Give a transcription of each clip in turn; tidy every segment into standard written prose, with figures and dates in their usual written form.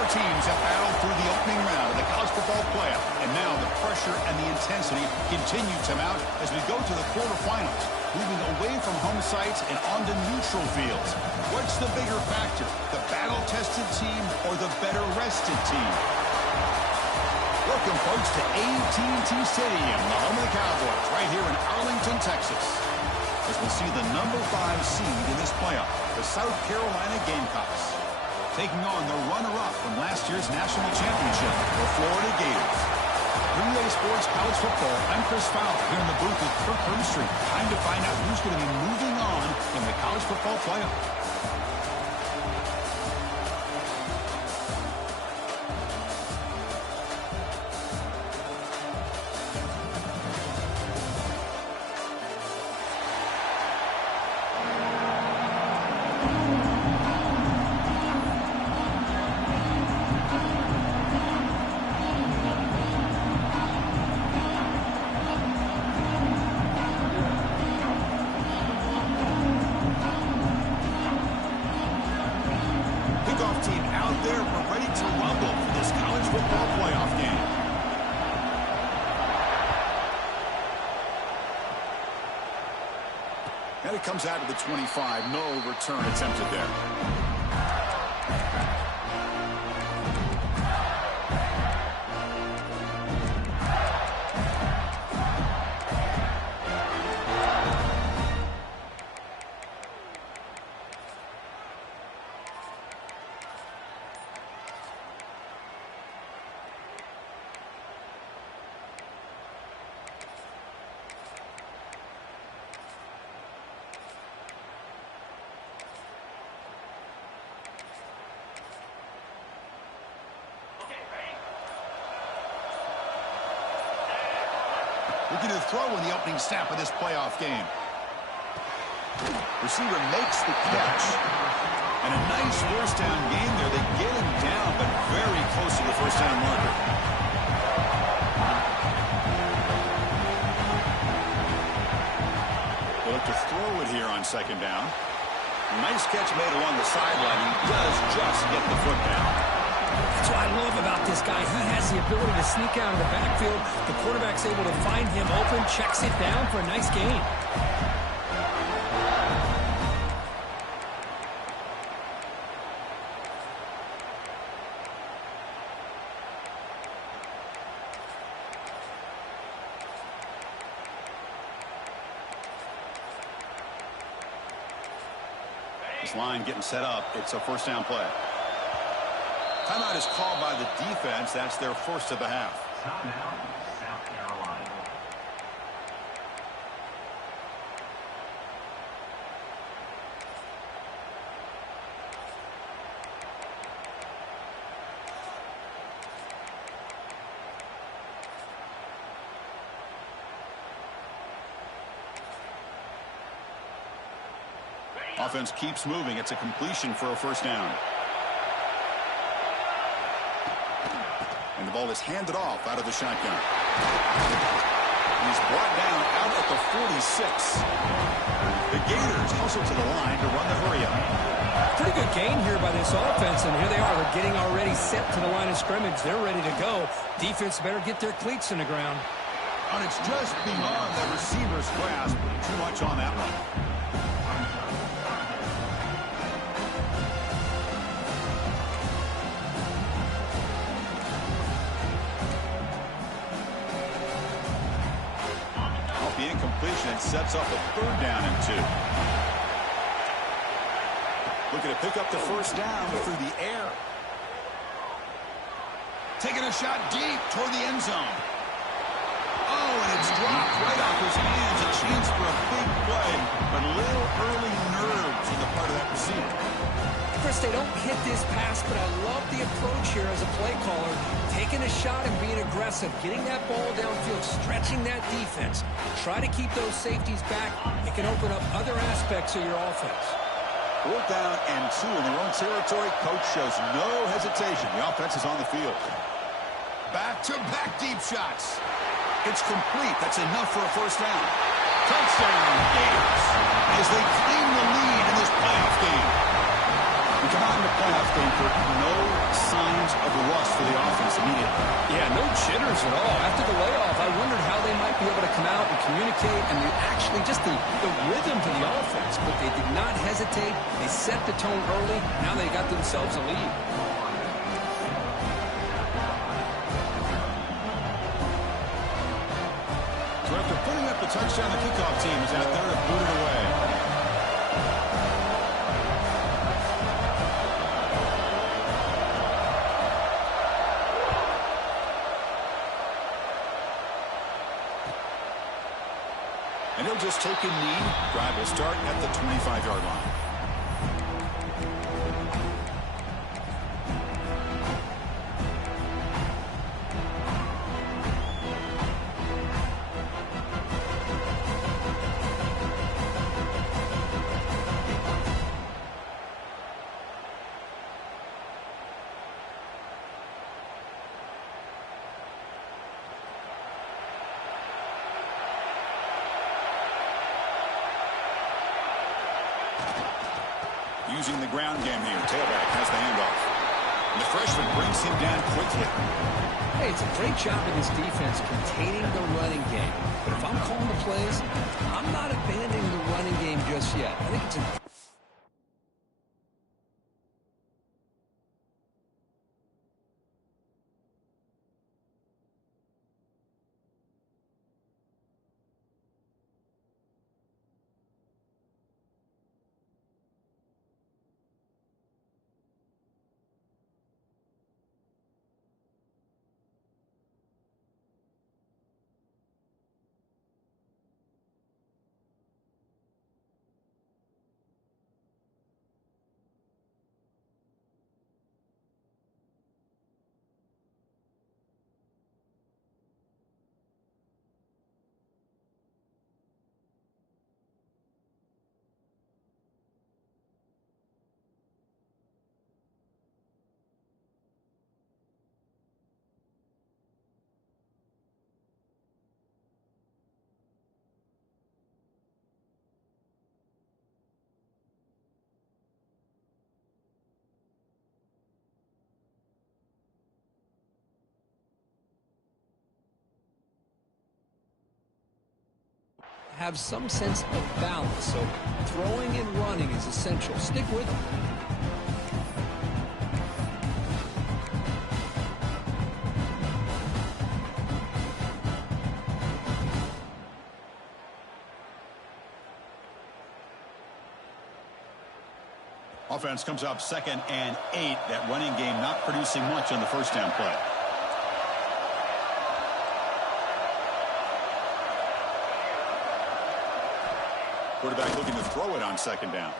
Four teams have battled through the opening round of the college football playoff, and now the pressure and the intensity continue to mount as we go to the quarterfinals, moving away from home sites and onto neutral fields. What's the bigger factor, the battle-tested team or the better-rested team? Welcome, folks, to AT&T Stadium, the home of the Cowboys, right here in Arlington, Texas, as we'll see the number 5 seed in this playoff, the South Carolina Gamecocks, taking on the runner-up from last year's national championship, the Florida Gators. Relay Sports College Football, I'm Chris Fowler, here in the booth with Kirk Herbstreit. Time to find out who's going to be moving on in the college football playoff. And it comes out to the 25. No return attempted there. Looking to throw in the opening snap of this playoff game. Receiver makes the catch. And a nice first down game there. They get him down, but very close to the first down marker. They look to throw it here on second down. Nice catch made along the sideline. He does just get the foot down. That's what I love about this guy. He has the ability to sneak out of the backfield. The quarterback's able to find him open, checks it down for a nice gain. This line getting set up. It's a first down play. Timeout is called by the defense. That's their first of the half. Timeout, South Carolina. Offense keeps moving. It's a completion for a first down. And the ball is handed off out of the shotgun. He's brought down out at the 46. The Gators hustle to the line to run the hurry-up. Pretty good gain here by this offense, and here they are. They're getting already set to the line of scrimmage. They're ready to go. Defense better get their cleats in the ground. And it's just beyond the receiver's grasp. Too much on that one. Incompletion sets up a third down and 2. Looking to pick up the first down through the air. Taking a shot deep toward the end zone. Oh, and it's dropped right off his hands. A chance for a big play, but a little early nerves on the part of that receiver. Chris, they don't hit this pass, but I love the approach here as a play caller. Taking a shot and being aggressive, getting that ball downfield, stretching that defense. Try to keep those safeties back. It can open up other aspects of your offense. 4th down and 2 in their own territory. Coach shows no hesitation. The offense is on the field. Back-to-back deep shots. It's complete. That's enough for a first down. Touchdown, Gators, as they claim the lead in this playoff game. We come out in the playoff game for no signs issues at all. After the layoff, I wondered how they might be able to come out and communicate and actually just the rhythm to the offense. But they did not hesitate. They set the tone early. Now they got themselves a lead. So after putting up the touchdown, the kickoff team is out there to boot it away. And he'll just take a knee. Drive will start at the 25-yard line. Using the ground game here. Tailback has the handoff. And the freshman brings him down quickly. Hey, it's a great job of this defense containing the running game. But if I'm calling the plays, I'm not abandoning the running game just yet. I think it's a have some sense of balance. So throwing and running is essential. Stick with them. Offense comes up 2nd and 8. That running game not producing much on the first down play. Quarterback looking to throw it on 2nd down.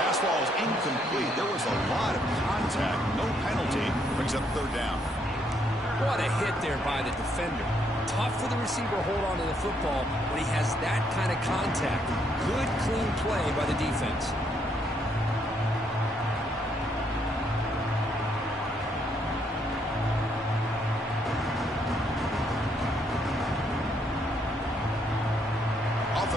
Pass ball is incomplete. There was a lot of contact. No penalty. Brings up 3rd down. What a hit there by the defender. Tough for the receiver to hold on to the football when he has that kind of contact. Good, clean play by the defense.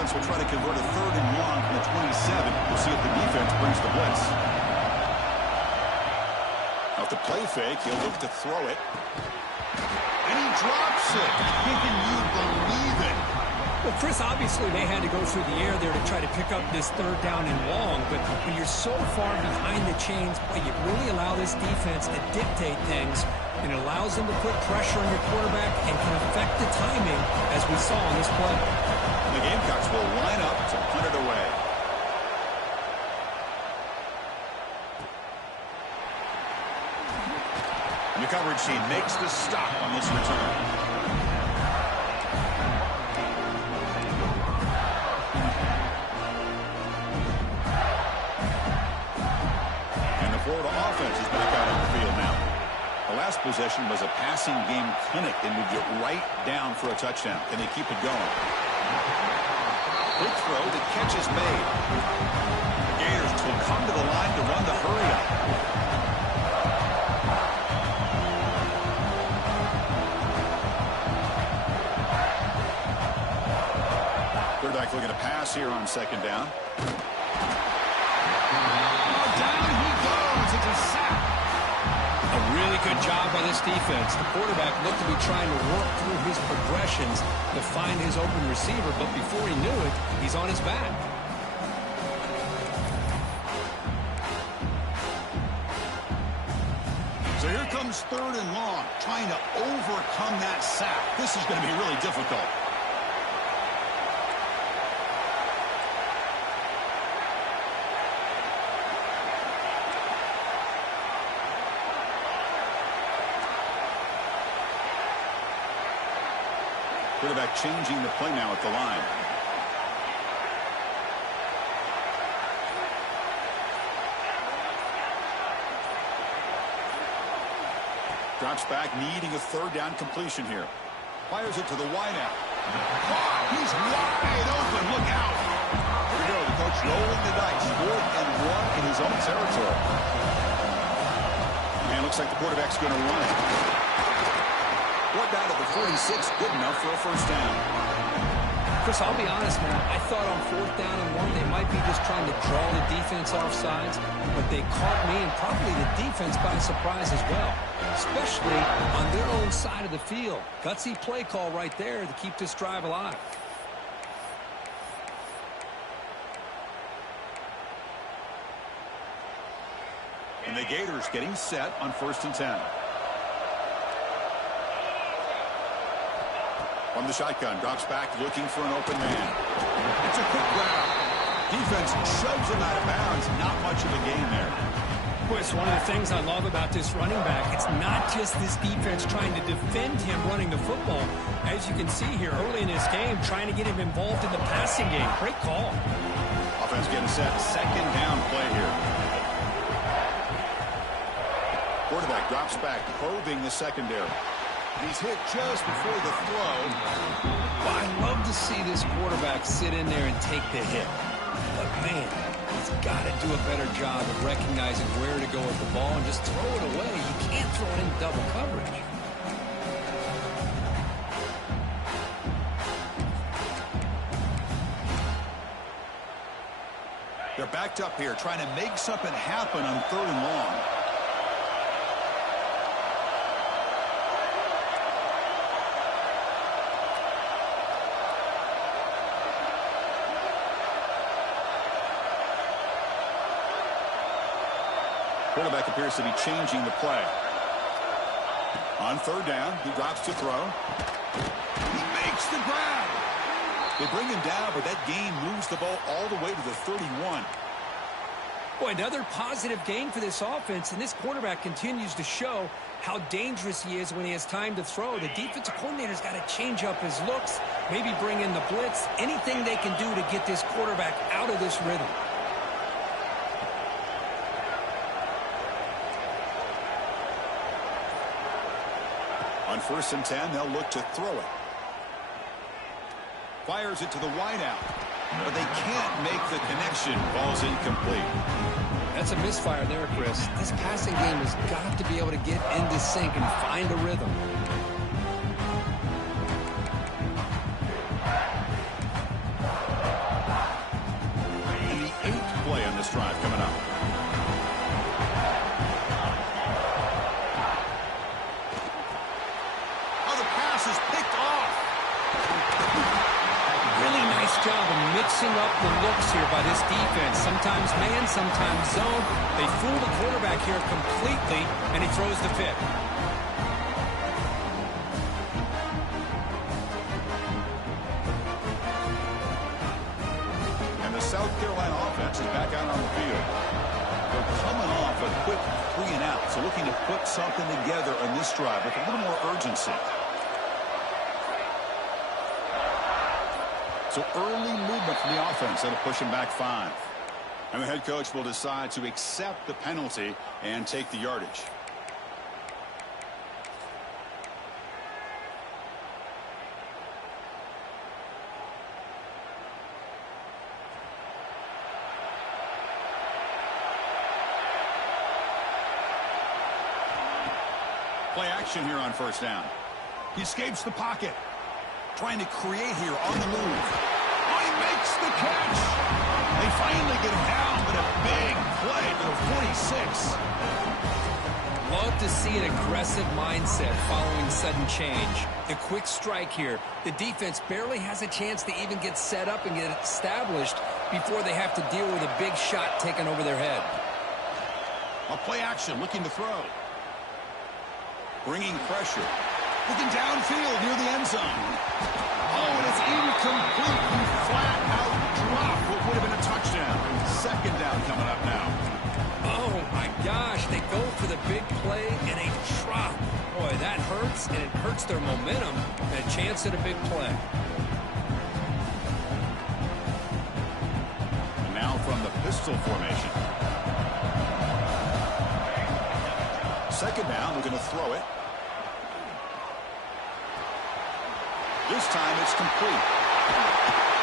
Will try to convert a 3rd and long from the 27. We'll see if the defense brings the blitz. Off the play fake, he'll look to throw it. And he drops it. Can you believe it? Well, Chris, obviously they had to go through the air there to try to pick up this 3rd down and long, but when you're so far behind the chains, boy, you really allow this defense to dictate things, and it allows them to put pressure on your quarterback and can affect the timing, as we saw on this play. The Gamecocks will line up to punt it away. And the coverage team makes the stop on this return. And the Florida offense is back out on the field now. The last possession was a passing game clinic and would get right down for a touchdown. Can they keep it going? Quick throw, the catch is made. The Gators will come to the line to run the hurry-up. Quarterback looking to pass here on 2nd down. Down he goes. It's a sack. A really good job by this defense. The quarterback looked to be trying to work through his progressions to find his open receiver, but before he knew it, he's on his back. So here comes 3rd and long, trying to overcome that sack. This is going to be really difficult. Quarterback changing the play now at the line. Drops back, needing a 3rd down completion here. Fires it to the wideout. He's wide open. Look out. Here we go. The coach rolling the dice. 4th and 1 in his own territory. And looks like the quarterback's going to run it. 4th down at the 46. Good enough for a 1st down. Chris, I'll be honest, man. I thought on 4th down and 1, they might be just trying to draw the defense off sides, but they caught me and probably the defense by surprise as well, especially on their own side of the field. Gutsy play call right there to keep this drive alive. And the Gators getting set on 1st and 10. From the shotgun, drops back, looking for an open man. It's a quick grab. Defense shoves him out of bounds. Not much of a gain there. Chris, one of the things I love about this running back, it's not just this defense trying to defend him running the football. As you can see here early in this game, trying to get him involved in the passing game. Great call. Offense getting set. 2nd down play here. Quarterback drops back, probing the secondary. He's hit just before the throw. Well, I love to see this quarterback sit in there and take the hit. But, man, he's got to do a better job of recognizing where to go with the ball and just throw it away. You can't throw it in double coverage. They're backed up here, trying to make something happen on 3rd and long. Quarterback appears to be changing the play. On 3rd down, he drops to throw. He makes the grab. They bring him down, but that gain moves the ball all the way to the 31. Boy, another positive gain for this offense, and this quarterback continues to show how dangerous he is when he has time to throw. The defensive coordinator's got to change up his looks, maybe bring in the blitz, anything they can do to get this quarterback out of this rhythm. On 1st and 10, they'll look to throw it. Fires it to the wideout, but they can't make the connection. Ball's incomplete. That's a misfire there, Chris. This passing game has got to be able to get into sync and find a rhythm. And the 8th play on this drive coming up. Is picked off. Really nice job of mixing up the looks here by this defense. Sometimes man, sometimes zone. They fool the quarterback here completely, and he throws the pick. And the South Carolina offense is back out on the field. They're coming off a quick 3 and out, so looking to put something together on this drive with a little more urgency. So early movement from the offense that'll push him back 5. And the head coach will decide to accept the penalty and take the yardage. Play action here on 1st down. He escapes the pocket. Trying to create here on the move. Oh, he makes the catch. They finally get him down, but a big play to the 46. Love to see an aggressive mindset following sudden change. The quick strike here. The defense barely has a chance to even get set up and get established before they have to deal with a big shot taken over their head. A play action, looking to throw. Bringing pressure. Looking downfield near the end zone. Oh, and it's incomplete. Flat out drop. What would have been a touchdown. Second down coming up now. Oh, my gosh. They go for the big play and a drop. Boy, that hurts, and it hurts their momentum and a chance at a big play. And now from the pistol formation. Second down, we're going to throw it. This time it's complete.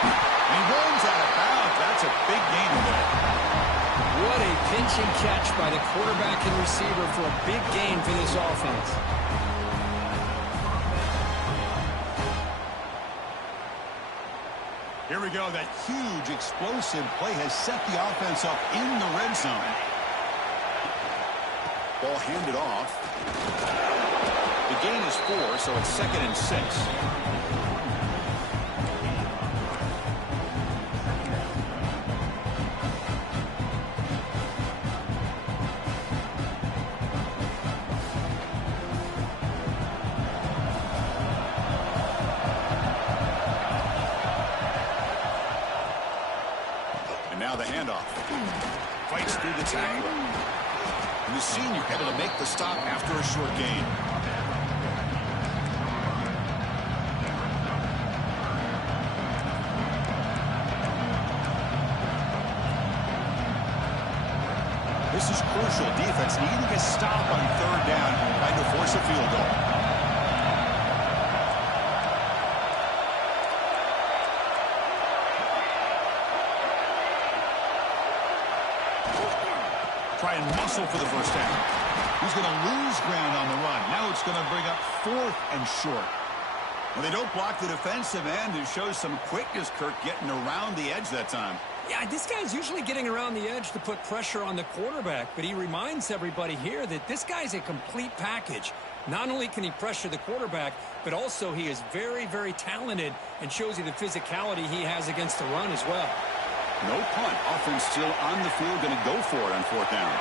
And he runs out of bounds. That's a big gain today. What a pinch and catch by the quarterback and receiver for a big gain for this offense. Here we go. That huge explosive play has set the offense up in the red zone. Ball handed off. The gain is 4, so it's 2nd and 6. And now the handoff. Fights through the tackle. And the senior able to make the stop after a short gain. This is crucial. Defense needing a stop on 3rd down, trying to force a field goal. Try and muscle for the first down. He's going to lose ground on the run. Now it's going to bring up 4th and short. Well, they don't block the defensive end. It shows some quickness, Kirk, getting around the edge that time. Yeah, this guy's usually getting around the edge to put pressure on the quarterback, but he reminds everybody here that this guy's a complete package. Not only can he pressure the quarterback, but also he is very, very talented and shows you the physicality he has against the run as well. No punt. Offense still on the field, going to go for it on 4th down.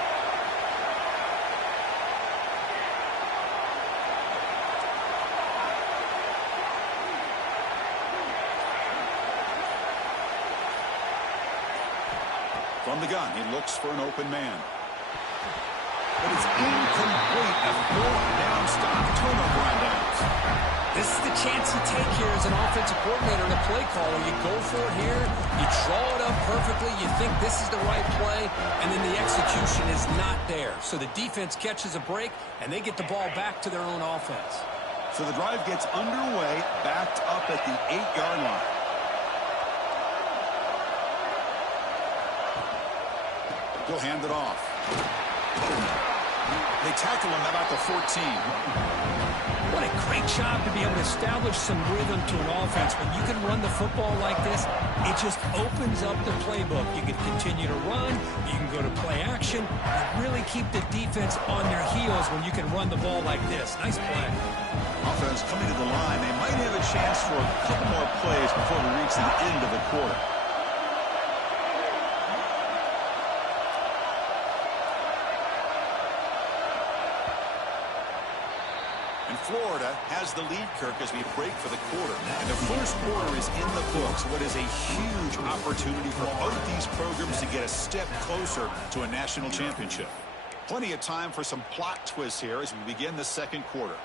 From the gun, he looks for an open man. But it's incomplete. A 4th down stop. Turnover on downs. This is the chance you take here as an offensive coordinator and a play caller. You go for it here, you draw it up perfectly, you think this is the right play, and then the execution is not there. So the defense catches a break, and they get the ball back to their own offense. So the drive gets underway, backed up at the 8-yard line. He'll hand it off. They tackle him about the 14. What a great job to be able to establish some rhythm to an offense. When you can run the football like this, it just opens up the playbook. You can continue to run, you can go to play action, and really keep the defense on their heels when you can run the ball like this. Nice play. Offense coming to the line. They might have a chance for a couple more plays before we reach the end of the quarter. Florida has the lead, Kirk, as we break for the quarter. And the first quarter is in the books. What is a huge opportunity for both these programs to get a step closer to a national championship. Plenty of time for some plot twists here as we begin the second quarter.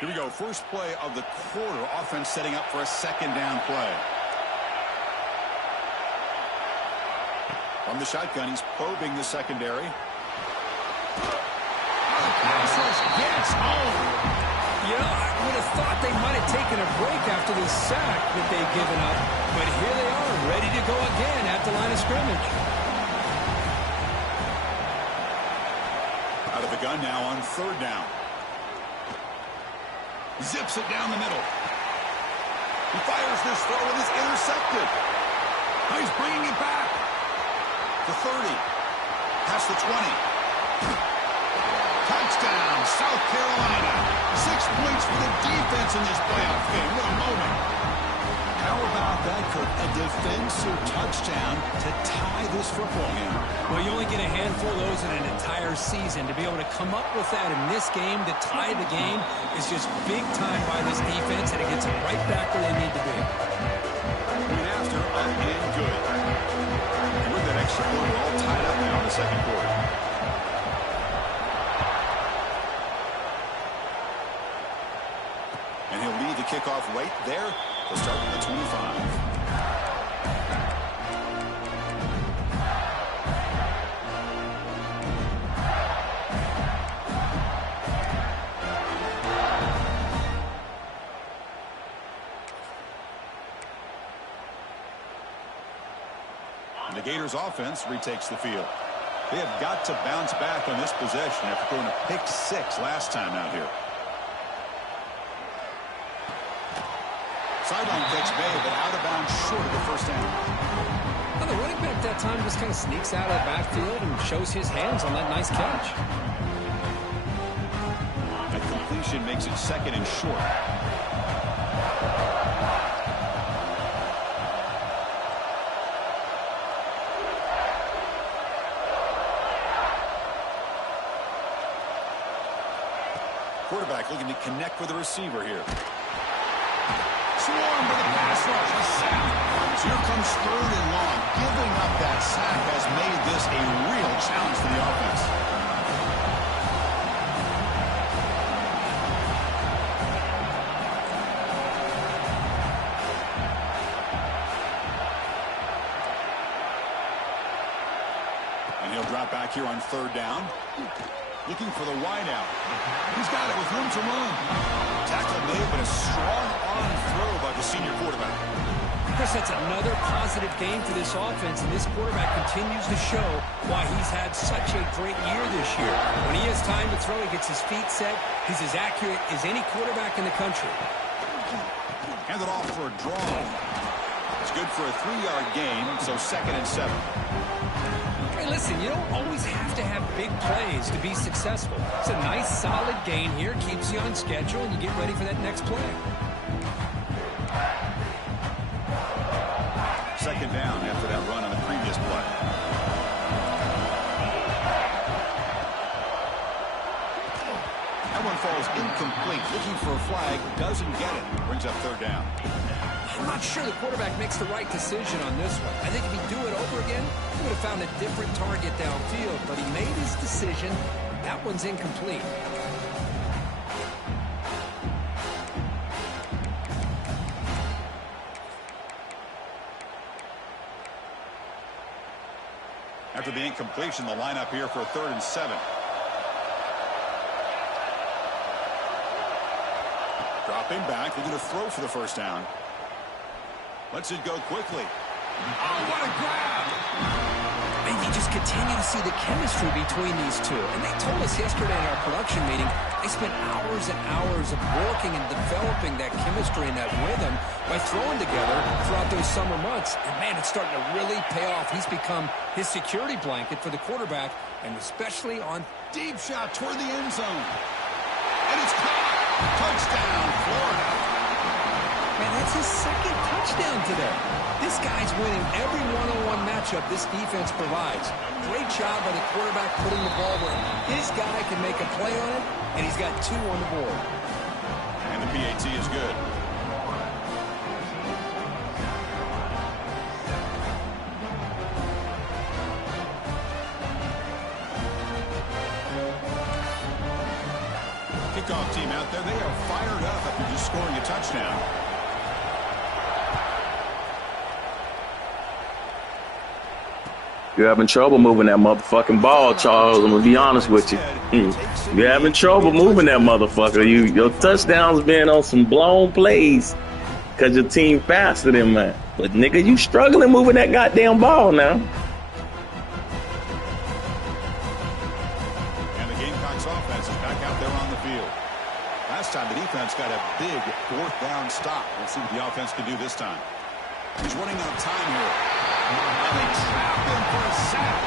Here we go. First play of the quarter. Offense setting up for a 2nd down play. From the shotgun, he's probing the secondary. Passes, gets home. You know, I would have thought they might have taken a break after this sack that they've given up. But here they are, ready to go again at the line of scrimmage. Out of the gun now on 3rd down. Zips it down the middle. He fires this throw and is intercepted. Now he's bringing it back. The 30. Past the 20. Touchdown, South Carolina. 6 points for the defense in this playoff game. What a moment. How about that, Kirk? A defensive touchdown to tie this football game. Well, you only get a handful of those in an entire season. To be able to come up with that in this game to tie the game is just big time by this defense, and it gets them right back where they need to be. Point after, up and good. And with that extra point, we're all tied up now in the second quarter. And he'll lead the kickoff right there. They'll start with the 25. And the Gators offense retakes the field. They have got to bounce back on this possession after throwing a pick 6 last time out here. Sideline catch made, but out of bounds short of the first down. Well, the running back that time just kind of sneaks out of the backfield and shows his hands on that nice catch. That completion makes it second and short. Quarterback looking to connect with the receiver here. Swarmed by the pass rush. A sack. So here comes 3rd and long. Giving up that sack has made this a real challenge for the offense. And he'll drop back here on 3rd down. Looking for the wide out. He's got it with room to run. Tackle made, but a strong arm throw by the senior quarterback. Chris, that's another positive game for this offense, and this quarterback continues to show why he's had such a great year this year. When he has time to throw, he gets his feet set. He's as accurate as any quarterback in the country. Hand it off for a draw. It's good for a 3-yard gain, so 2nd and 7. Hey, listen, you don't always have to have big plays to be successful. It's a nice, solid gain here. Keeps you on schedule, and you get ready for that next play. 2nd down after that run on the previous play. That one falls incomplete. Looking for a flag. Doesn't get it. Brings up 3rd down. I'm not sure the quarterback makes the right decision on this one. I think if he'd do it over again, he would have found a different target downfield, but he made his decision. That one's incomplete. After the incompletion, the lineup here for a 3rd and 7. Dropping back, looking to throw for the first down. Lets it go quickly. Oh, what a grab! And you just continue to see the chemistry between these two. And they told us yesterday in our production meeting, they spent hours and hours of working and developing that chemistry and that rhythm by throwing together throughout those summer months. And, man, it's starting to really pay off. He's become his security blanket for the quarterback, and especially on Deep shot toward the end zone. And it's caught. Touchdown, Florida. Man, that's his 2nd touchdown today. This guy's winning every one-on-one matchup this defense provides. Great job by the quarterback putting the ball where his guy can make a play on it, and he's got 2 on the board. And the PAT is good. Kickoff team out there, they are fired up after just scoring a touchdown. You're having trouble moving that motherfucking ball, Charles. I'm gonna be honest with you. You're having trouble moving that motherfucker. Your touchdowns been on some blown plays because your team faster than mine. But nigga, you struggling moving that goddamn ball now. And the Gamecocks offense is back out there on the field. Last time the defense got a big 4th down stop. Let's see what the offense can do this time. He's running out of time here. And they trap him for a sack.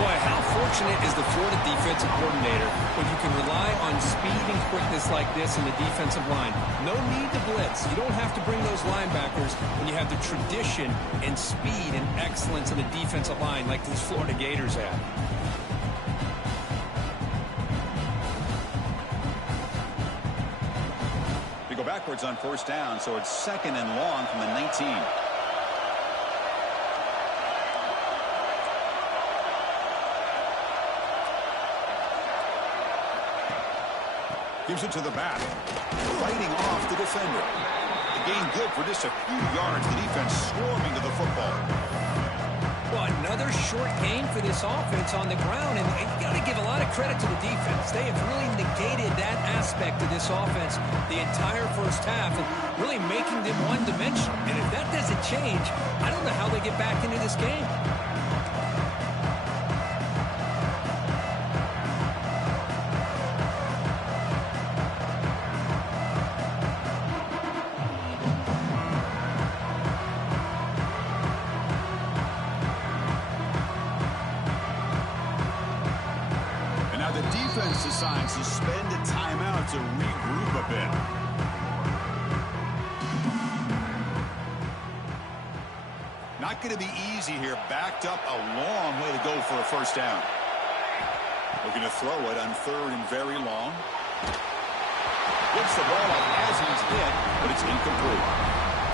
Boy, how fortunate is the Florida defensive coordinator when you can rely on speed and quickness like this in the defensive line. No need to blitz. You don't have to bring those linebackers when you have the tradition and speed and excellence in the defensive line like these Florida Gators have. They go backwards on first down, so it's 2nd and long from the 19. Gives it to the back. Fighting off the defender. The gain good for just a few yards. The defense swarming to the football. Well, another short game for this offense on the ground, and you got to give a lot of credit to the defense. They have really negated that aspect of this offense the entire first half and really making them one-dimensional. And if that doesn't change, I don't know how they get back into this game. Decides to spend a timeout to regroup a bit. Not going to be easy here. Backed up a long way to go for a first down. Looking to throw it on 3rd and very long. Gets the ball up as he's hit, but it's incomplete.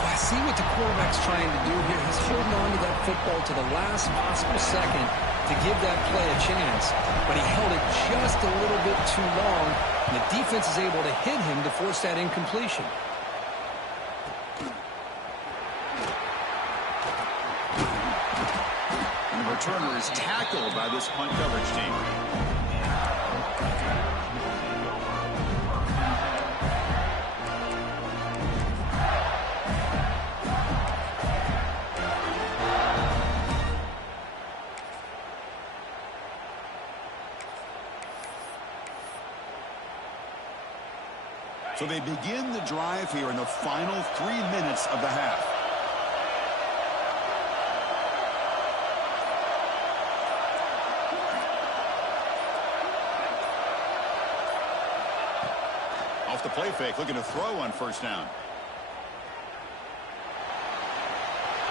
I see what the quarterback's trying to do here. He's holding on to that football to the last possible second to give that play a chance. But he held it just a little bit too long. And the defense is able to hit him to force that incompletion. And the returner is tackled by this punt coverage team. So they begin the drive here in the final 3 minutes of the half. Off the play fake, looking to throw on first down.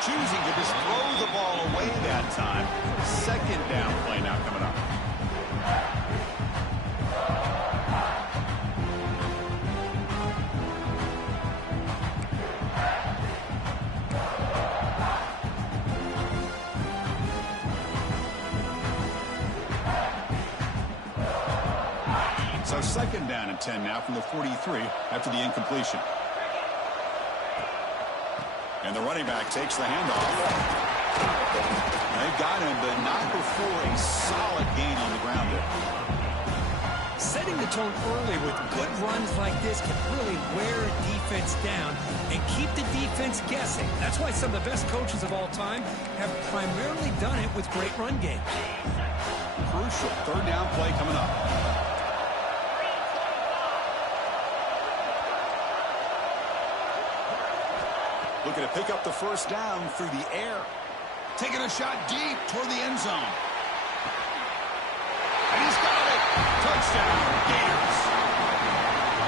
Choosing to just throw the ball away that time. 2nd down play now coming up. So 2nd down and 10 now from the 43 after the incompletion. And the running back takes the handoff. They got him, but not before a solid gain on the ground there. Setting the tone early with good runs like this can really wear a defense down and keep the defense guessing. That's why some of the best coaches of all time have primarily done it with great run games. Crucial 3rd down play coming up. Looking to pick up the first down through the air. Taking a shot deep toward the end zone. And he's got it. Touchdown, Gators.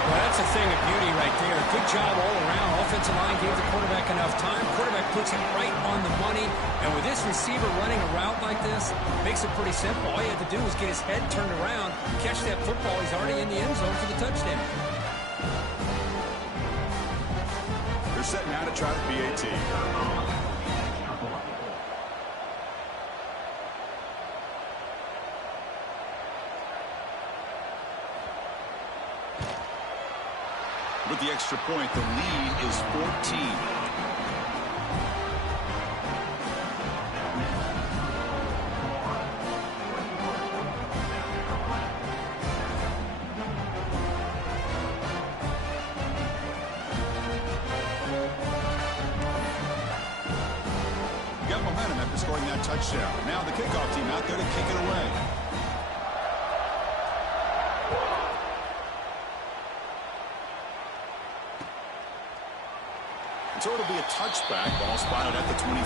Well, that's a thing of beauty right there. Good job all around. Offensive line gave the quarterback enough time. Quarterback puts it right on the money. And with this receiver running a route like this, makes it pretty simple. All you have to do is get his head turned around, catch that football. He's already in the end zone for the touchdown. They're setting out to try the PAT. With the extra point, the lead is 14. Got momentum after scoring that touchdown. Now the kickoff team out there to kick it away. So it'll be a touchback. Ball spotted at the 25.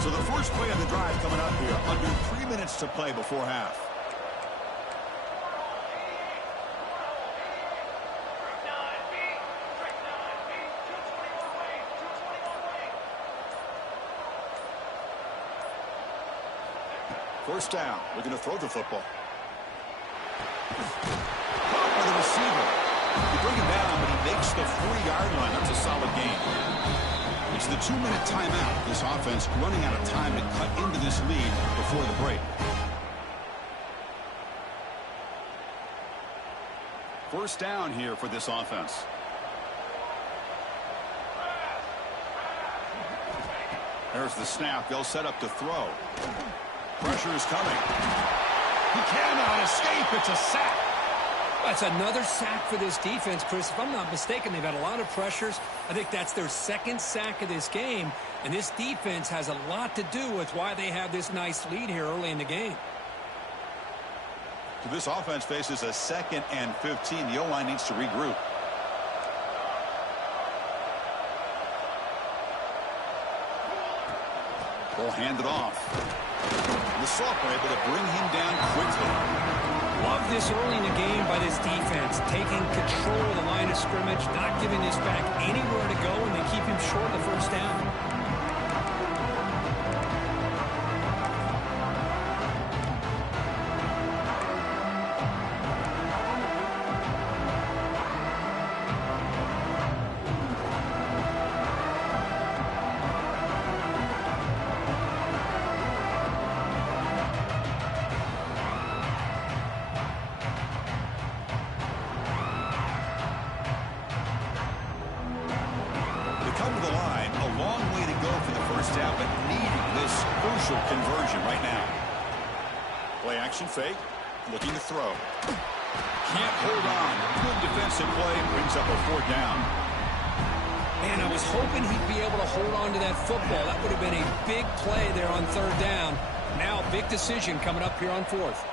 So the first play of the drive coming up here, under 3 minutes to play before half. First down, looking to throw the football. Caught by the receiver. You bring him down, but he makes the 40-yard line. That's a solid gain. It's the 2-minute timeout. This offense running out of time to cut into this lead before the break. First down here for this offense. There's the snap. They'll set up to throw. Pressure is coming. He cannot escape. It's a sack. That's another sack for this defense, Chris. If I'm not mistaken, they've had a lot of pressures. I think that's their second sack of this game. And this defense has a lot to do with why they have this nice lead here early in the game. So this offense faces a 2nd and 15. The O-line needs to regroup. Ball handed off. The Sophomore able to bring him down quickly. Love this early in the game by this defense, taking control of the line of scrimmage, not giving this back anywhere to go, and they keep him short of the first down. Come to the line, a long way to go for the first down, but needing this crucial conversion right now. Play action fake, looking to throw. Can't hold on. Good defensive play, brings up a 4th down. Man, I was hoping he'd be able to hold on to that football. That would have been a big play there on 3rd down. Now, big decision coming up here on 4th.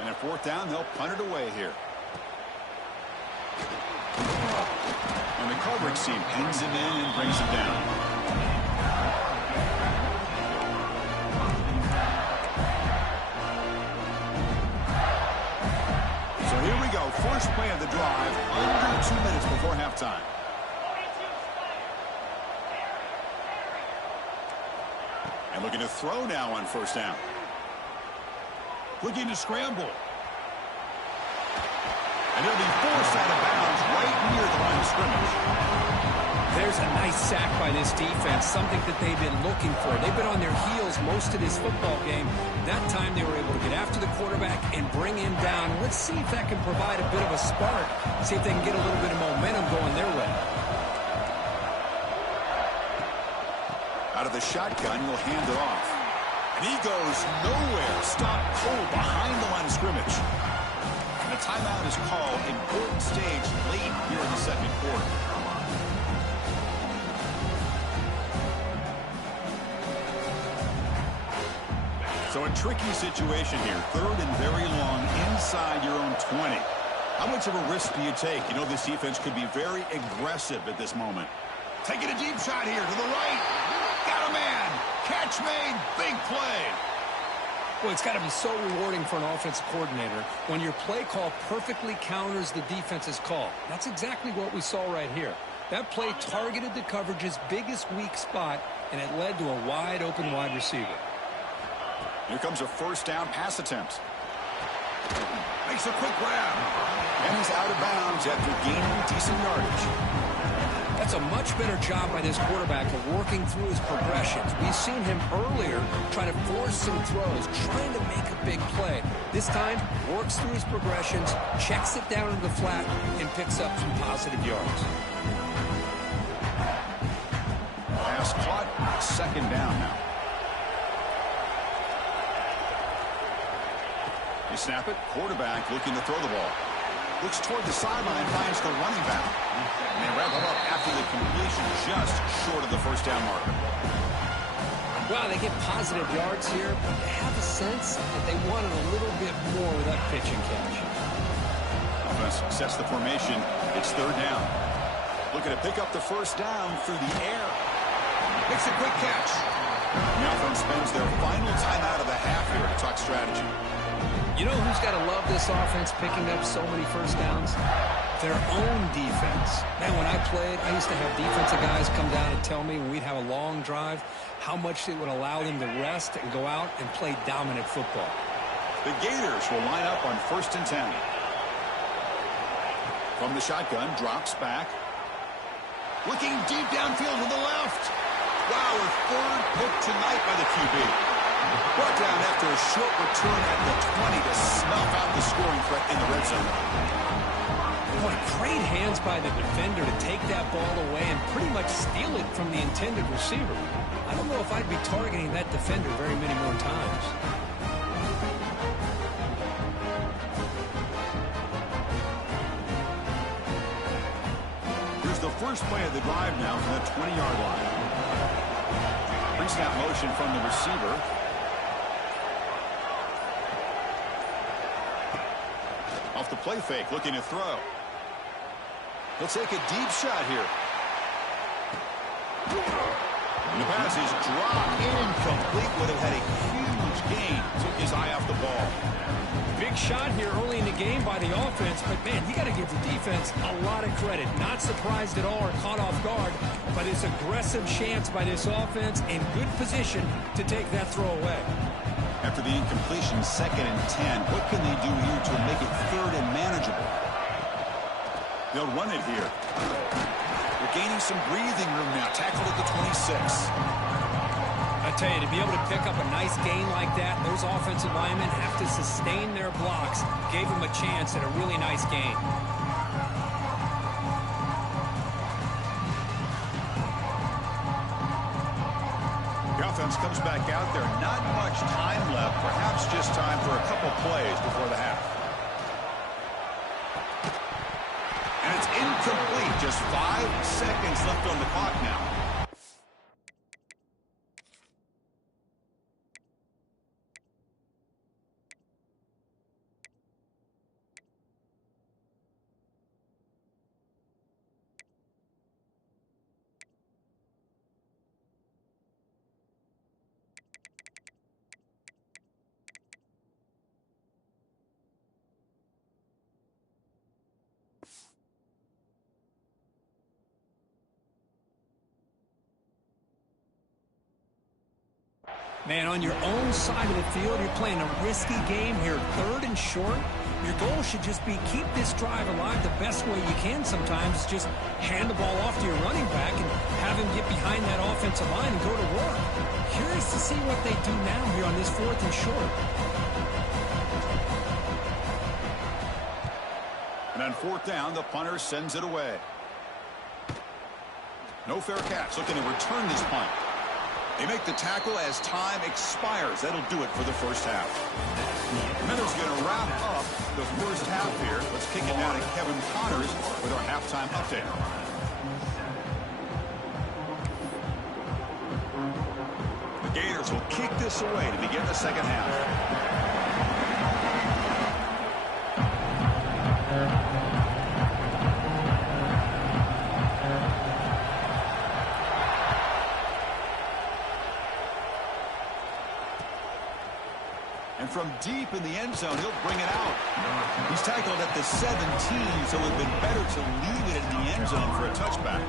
And at 4th down, they'll punt it away here. And the coverage team pins him in and brings him down. So here we go. First play of the drive. Under 2 minutes before halftime. And looking to throw now on 1st down. Looking to scramble. And he'll be forced out of bounds right near the line of scrimmage. There's a nice sack by this defense, something that they've been looking for. They've been on their heels most of this football game. That time they were able to get after the quarterback and bring him down. Let's see if that can provide a bit of a spark, see if they can get a little bit of momentum going their way. Out of the shotgun, he'll hand it off. And he goes nowhere. Stopped cold behind the line of scrimmage. And a timeout is called. Important stage late here in the 2nd quarter. So a tricky situation here. 3rd and very long inside your own 20. How much of a risk do you take? You know this defense could be very aggressive at this moment. Taking a deep shot here to the right. Got a man. Catch made. Big play. Well, it's got to be so rewarding for an offensive coordinator when your play call perfectly counters the defense's call. That's exactly what we saw right here. That play targeted the coverage's biggest weak spot, and it led to a wide-open wide receiver. Here comes a 1st down pass attempt. Makes a quick grab. And he's out of bounds after gaining decent yardage. That's a much better job by this quarterback of working through his progressions. We've seen him earlier try to force some throws, trying to make a big play. This time, works through his progressions, checks it down to the flat, and picks up some positive yards. Pass caught. 2nd down now. They snap it. Quarterback looking to throw the ball. Looks toward the sideline, finds the running back. And they wrap it up after the completion just short of the 1st down marker. Wow, they get positive yards here, but they have a sense that they wanted a little bit more with that pitch and catch. Offense sets the formation. It's 3rd down. Looking to pick up the 1st down through the air. Makes a quick catch. The offense spends their final timeout of the half here to talk strategy. You know who's got to love this offense picking up so many first downs? Their own defense. Man, when I played, I used to have defensive guys come down and tell me when we'd have a long drive how much it would allow them to rest and go out and play dominant football. The Gators will line up on 1st and 10. From the shotgun, drops back. Looking deep downfield to the left. Wow, a third pick tonight by the QB. Brought down after a short return at the 20 to snuff out the scoring threat in the red zone. Boy, great hands by the defender to take that ball away and pretty much steal it from the intended receiver. I don't know if I'd be targeting that defender very many more times. Here's the first play of the drive now from the 20-yard line. Pre-snap motion from the receiver. Off the play fake, looking to throw. He'll take a deep shot here. And the pass is dropped incomplete. Would have had a huge gain. Took his eye off the ball. Big shot here early in the game by the offense, but man, you got to give the defense a lot of credit. Not surprised at all or caught off guard, but it's aggressive chance by this offense in good position to take that throw away. After the incompletion, 2nd and 10. What can they do here to make it 3rd and manageable? They'll run it here. They're gaining some breathing room now. Tackled at the 26. I tell you, to be able to pick up a nice gain like that, those offensive linemen have to sustain their blocks. Gave them a chance at a really nice gain. The offense comes back out there. Not much time left. Perhaps just time for a couple plays before the half. And it's incomplete. Just 5 seconds left on the clock now. Man, on your own side of the field, you're playing a risky game here. 3rd and short. Your goal should just be keep this drive alive the best way you can sometimes. Just hand the ball off to your running back and have him get behind that offensive line and go to work. Curious to see what they do now here on this 4th and short. And on 4th down, the punter sends it away. No fair catch. Looking to return this punt. They make the tackle as time expires. That'll do it for the first half. Minnows going to wrap up the first half here. Let's kick it now to Kevin Connors with our halftime update. The Gators will kick this away to begin the second half. And from deep in the end zone, he'll bring it out. He's tackled at the 17, so it would have been better to leave it in the end zone for a touchback.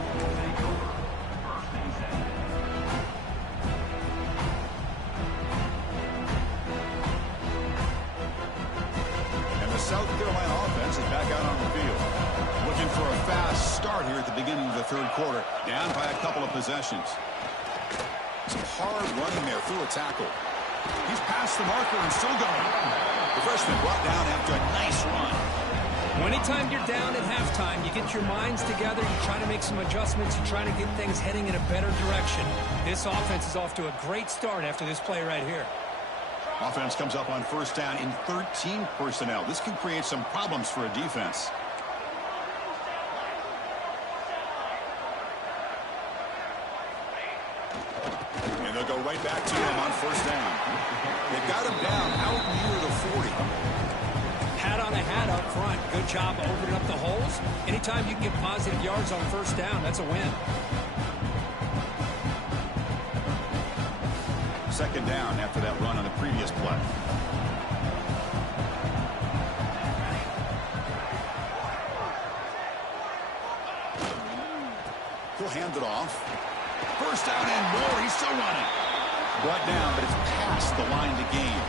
And the South Carolina offense is back out on the field. Looking for a fast start here at the beginning of the 3rd quarter. Down by a couple of possessions. Some hard running there through a tackle. He's past the marker and still going. The freshman brought down after a nice run. Anytime you're down at halftime, you get your minds together, you try to make some adjustments, you try to get things heading in a better direction. This offense is off to a great start after this play right here. Offense comes up on 1st down in 13 personnel. This can create some problems for a defense. And they'll go right back to him on 1st down. They've got him down out near the 40. Hat on a hat up front. Good job opening up the holes. Anytime you can get positive yards on 1st down, that's a win. Second down after that run on the previous play. He'll hand it off. First down and more. He's still running. Brought down, but it's past the line to gain.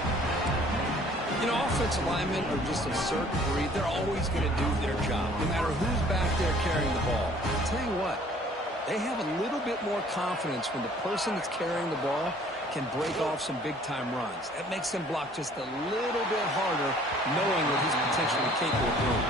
You know, offensive linemen are just a certain breed. They're always going to do their job, no matter who's back there carrying the ball. I'll tell you what, they have a little bit more confidence when the person that's carrying the ball can break off some big-time runs. That makes them block just a little bit harder, knowing what he's potentially capable of doing.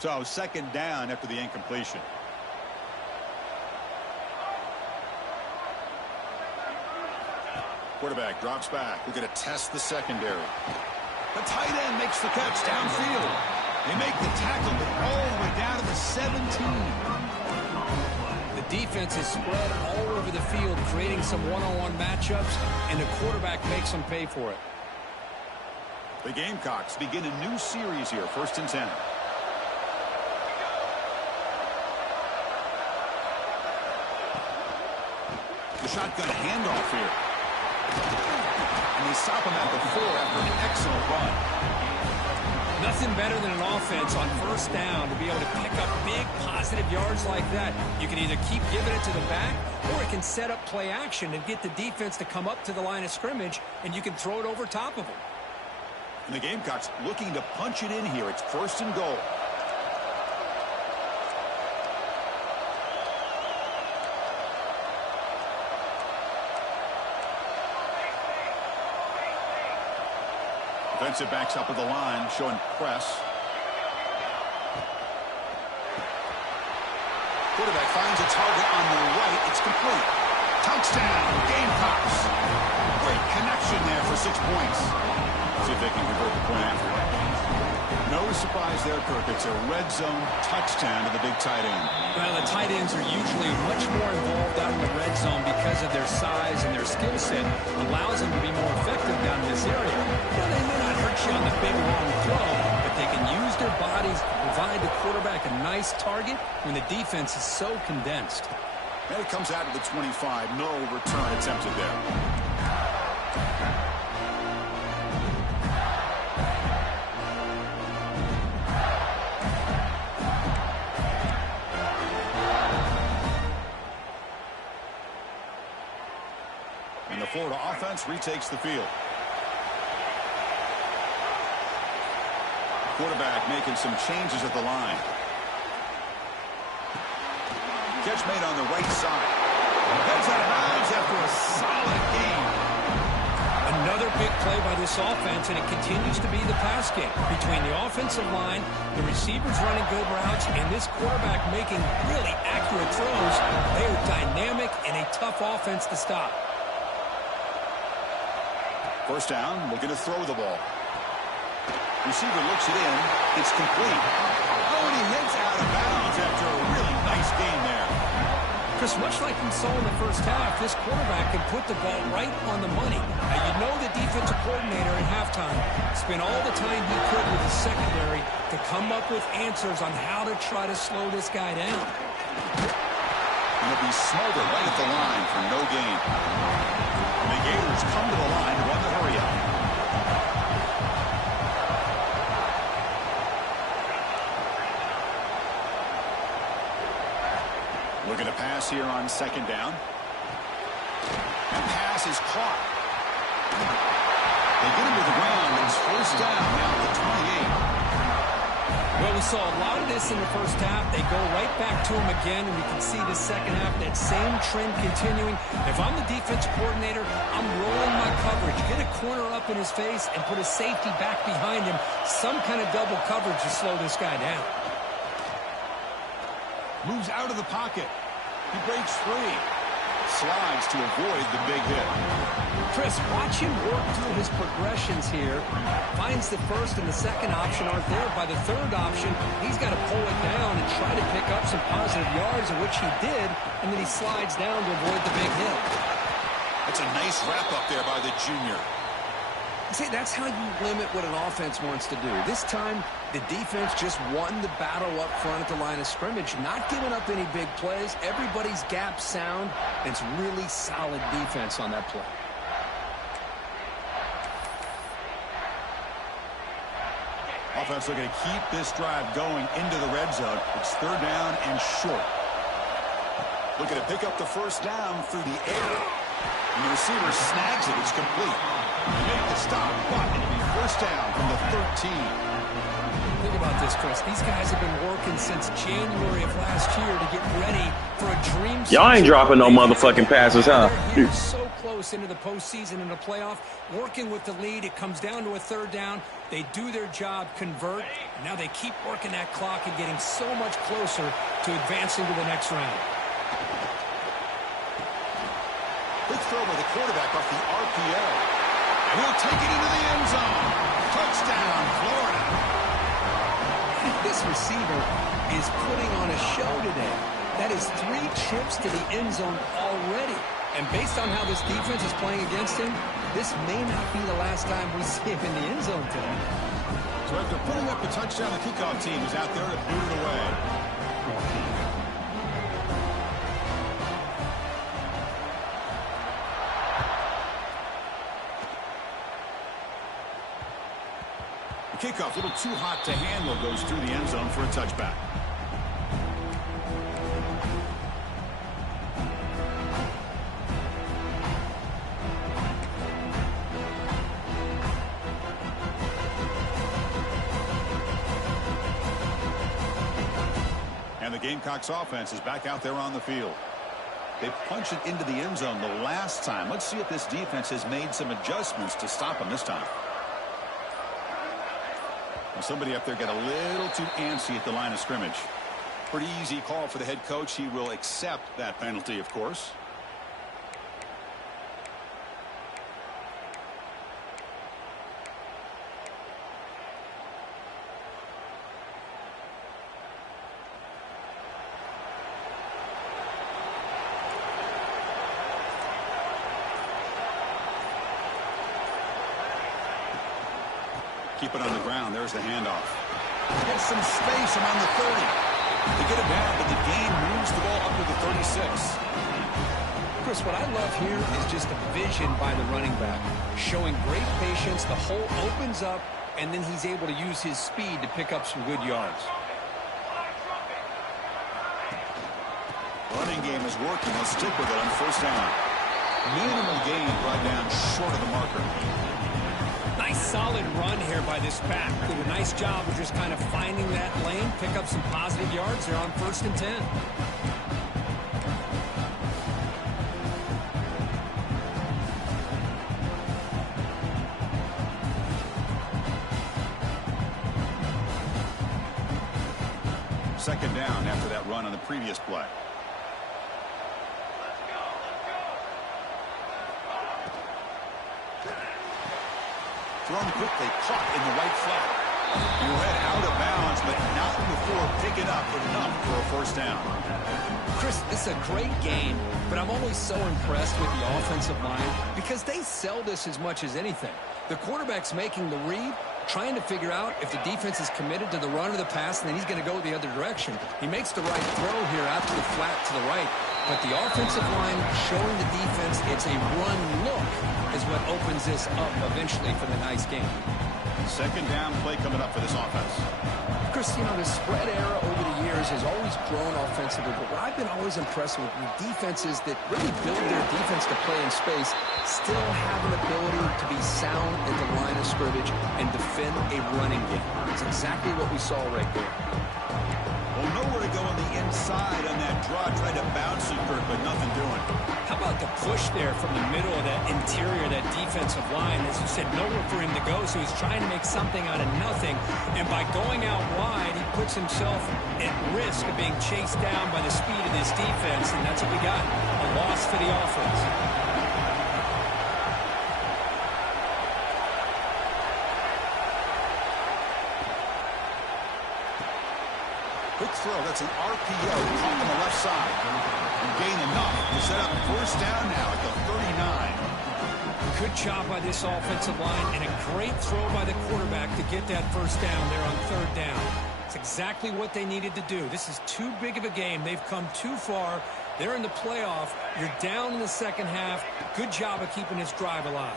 So second down after the incompletion. Quarterback drops back. We're going to test the secondary. The tight end makes the catch downfield. They make the tackle all the way down to the 17. The defense is spread all over the field, creating some one-on-one matchups, and the quarterback makes them pay for it. The Gamecocks begin a new series here, 1st and 10. The shotgun handoff here. And they stop him at the 4 after an excellent run. Nothing better than an offense on 1st down to be able to pick up big positive yards like that. You can either keep giving it to the back, or it can set up play action and get the defense to come up to the line of scrimmage, and you can throw it over top of them. And the Gamecocks looking to punch it in here. It's 1st and goal. Defensive backs up at the line, showing press. Quarterback finds a target on the right. It's complete. Touchdown, Gamecocks. Great connection there for 6 points. See if they can convert the point after that. No surprise there, Kirk. It's a red zone touchdown to the big tight end. Well, the tight ends are usually much more involved out in the red zone because of their size and their skill set. Allows them to be more effective down in this area. You know, they may not hurt you on the big long throw, but they can use their bodies to provide the quarterback a nice target when the defense is so condensed. And it comes out of the 25. No return attempted there. And the Florida offense retakes the field. Quarterback making some changes at the line. Catch made on the right side. Heads out of bounds after a solid game. Another big play by this offense, and it continues to be the pass game. Between the offensive line, the receivers running good routes, and this quarterback making really accurate throws, they are dynamic and a tough offense to stop. 1st down, looking to throw the ball. Receiver looks it in. It's complete. Oh, and he heads out of bounds after a really nice game there. Chris, much like we saw in the 1st half, this quarterback can put the ball right on the money. Now, you know the defensive coordinator at halftime spent all the time he could with the secondary to come up with answers on how to try to slow this guy down. And he'll be smothered right at the line for no gain. And the Gators come to the line to run the hurry-up. Looking to pass here on 2nd down. And pass is caught. They get him to the ground, and it's 1st down now at the 28. Well, we saw a lot of this in the 1st half. They go right back to him again, and we can see the 2nd half, that same trend continuing. If I'm the defensive coordinator, I'm rolling my coverage. Get a corner up in his face and put a safety back behind him. Some kind of double coverage to slow this guy down. Moves out of the pocket. He breaks free. Slides to avoid the big hit. Chris, watch him work through his progressions here. Finds the first and the second option aren't there. By the third option, he's got to pull it down and try to pick up some positive yards, of which he did, and then he slides down to avoid the big hit. That's a nice wrap-up there by the junior. See, that's how you limit what an offense wants to do. This time, the defense just won the battle up front at the line of scrimmage, not giving up any big plays. Everybody's gap sound. It's really solid defense on that play. Offense looking to keep this drive going into the red zone. It's third down and short. Looking to pick up the first down through the air. And the receiver snags it. It's complete. Make the stop, but it'll be first down from the 13. Think about this, Chris. These guys have been working since January of last year to get ready for a dream season. Y'all ain't dropping no motherfucking passes, huh? They're so close into the postseason and the playoff. Working with the lead, it comes down to a third down. They do their job, convert. Now they keep working that clock and getting so much closer to advancing to the next round. Quick throw by the quarterback off the RPO. And he'll take it into the end zone. Touchdown, Florida. This receiver is putting on a show today. That is 3 trips to the end zone already. And based on how this defense is playing against him, this may not be the last time we see him in the end zone today. So after putting up a touchdown, the kickoff team is out there to boot it away. The kickoff, a little too hot to handle, goes through the end zone for a touchback. And the Gamecocks offense is back out there on the field. They punched it into the end zone the last time. Let's see if this defense has made some adjustments to stop them this time. Well, somebody up there got a little too antsy at the line of scrimmage. Pretty easy call for the head coach. He will accept that penalty, of course. Keep it on the ground. There's the handoff. Get some space around the 30. They get it down, but the game moves the ball up to the 36. Chris, what I love here is just the vision by the running back. Showing great patience. The hole opens up, and then he's able to use his speed to pick up some good yards. Running game is working. They'll stick with it on first down. Minimal gain brought down short of the marker. Nice solid run here by this pack. Did a nice job of just kind of finding that lane, pick up some positive yards. They're on 1st and 10. Second down after that run on the previous play. Thrown quickly, caught in the right flat. You head out of bounds, but not before picking up enough for a first down. Chris, this is a great game, but I'm always so impressed with the offensive line because they sell this as much as anything. The quarterback's making the read, trying to figure out if the defense is committed to the run or the pass, and then he's going to go the other direction. He makes the right throw here after the flat to the right, but the offensive line showing the defense it's a run look is what opens this up eventually for the nice game. Second down play coming up for this offense. Chris, you know, the spread era over the years has always grown offensively, but what I've been always impressed with defenses that really build their defense to play in space still have an ability to be sound at the line of scrimmage and defend a running game. It's exactly what we saw right there. Well, nowhere to go on the inside on that draw. Tried to bounce it, Kirk, but nothing doing. How about the push there from the middle of that interior, that defensive line? As you said, nowhere for him to go, so he's trying to make something out of nothing. And by going out wide, he puts himself at risk of being chased down by the speed of this defense, and that's what we got, a loss for the offense. quick throw. That's an RPO caught on the left side. And gain enough to set up first down now at the 39. Good job by this offensive line and a great throw by the quarterback to get that first down there on third down. It's exactly what they needed to do. This is too big of a game. They've come too far. They're in the playoff. You're down in the second half. Good job of keeping this drive alive.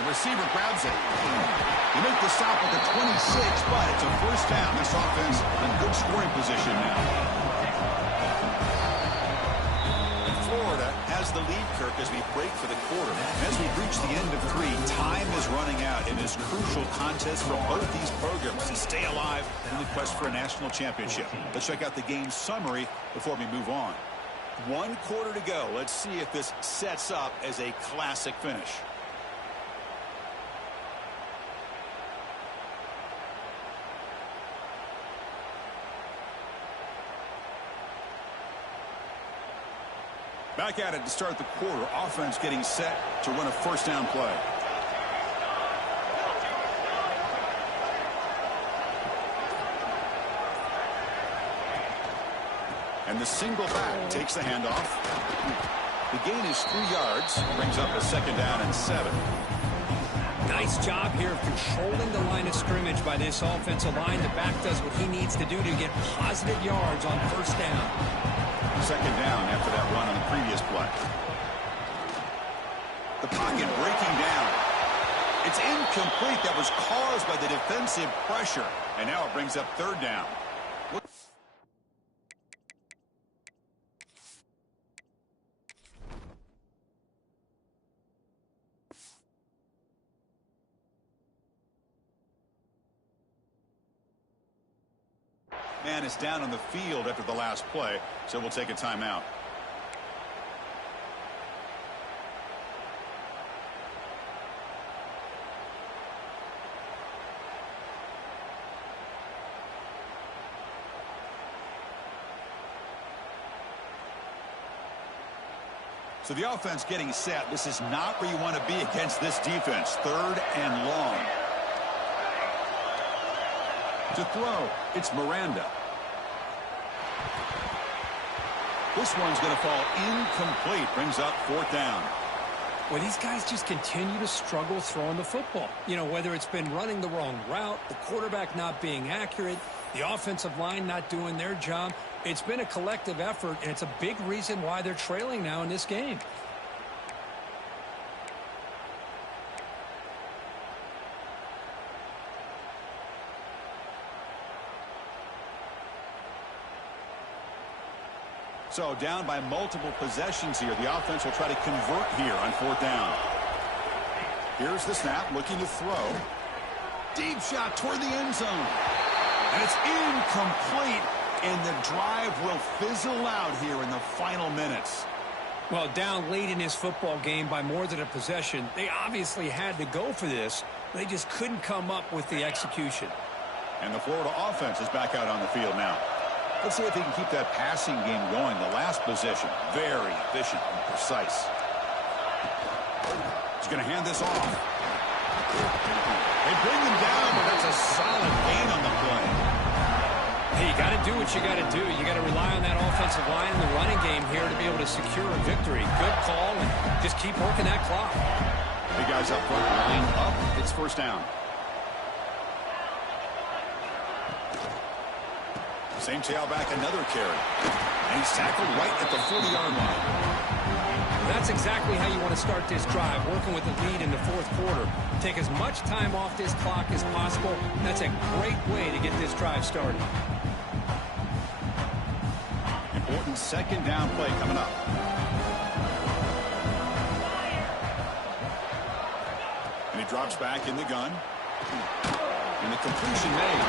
The receiver grabs it. They make the stop at the 26, but it's a first down. This offense in good scoring position now. And Florida has the lead, Kirk, as we break for the quarter. As we reach the end of 3, time is running out in this crucial contest for both these programs to stay alive in the quest for a national championship. Let's check out the game summary before we move on. 1 quarter to go. Let's see if this sets up as a classic finish. Back at it to start the quarter. Offense getting set to run a first down play. And the single back takes the handoff. The gain is 3 yards. Brings up a second down and 7. Nice job here of controlling the line of scrimmage by this offensive line. The back does what he needs to do to get positive yards on first down. Second down after that run on the previous play. The pocket breaking down. It's incomplete. That was caused by the defensive pressure. And now it brings up third down. Man is down on the field after the last play, so we'll take a timeout. So the offense getting set. This is not where you want to be against this defense. Third and long. To throw, it's Miranda. This one's going to fall incomplete. Brings up fourth down. Well, these guys just continue to struggle throwing the football. You know, whether it's been running the wrong route, the quarterback not being accurate, the offensive line not doing their job. It's been a collective effort, and it's a big reason why they're trailing now in this game. So down by multiple possessions here. The offense will try to convert here on fourth down. Here's the snap, looking to throw. Deep shot toward the end zone. And it's incomplete, and the drive will fizzle out here in the final minutes. Well, down late in this football game by more than a possession, they obviously had to go for this. They just couldn't come up with the execution. And the Florida offense is back out on the field now. Let's see if he can keep that passing game going. The last possession, very efficient and precise. He's going to hand this off. They bring him down, but that's a solid gain on the play. Hey, you got to do what you got to do. You got to rely on that offensive line and the running game here to be able to secure a victory. Good call, and just keep working that clock. Big guys up front, line up. It's first down. Same tailback, another carry. And he's tackled right at the 40-yard line. That's exactly how you want to start this drive, working with the lead in the fourth quarter. Take as much time off this clock as possible. That's a great way to get this drive started. Important second down play coming up. And he drops back in the gun. And the completion made.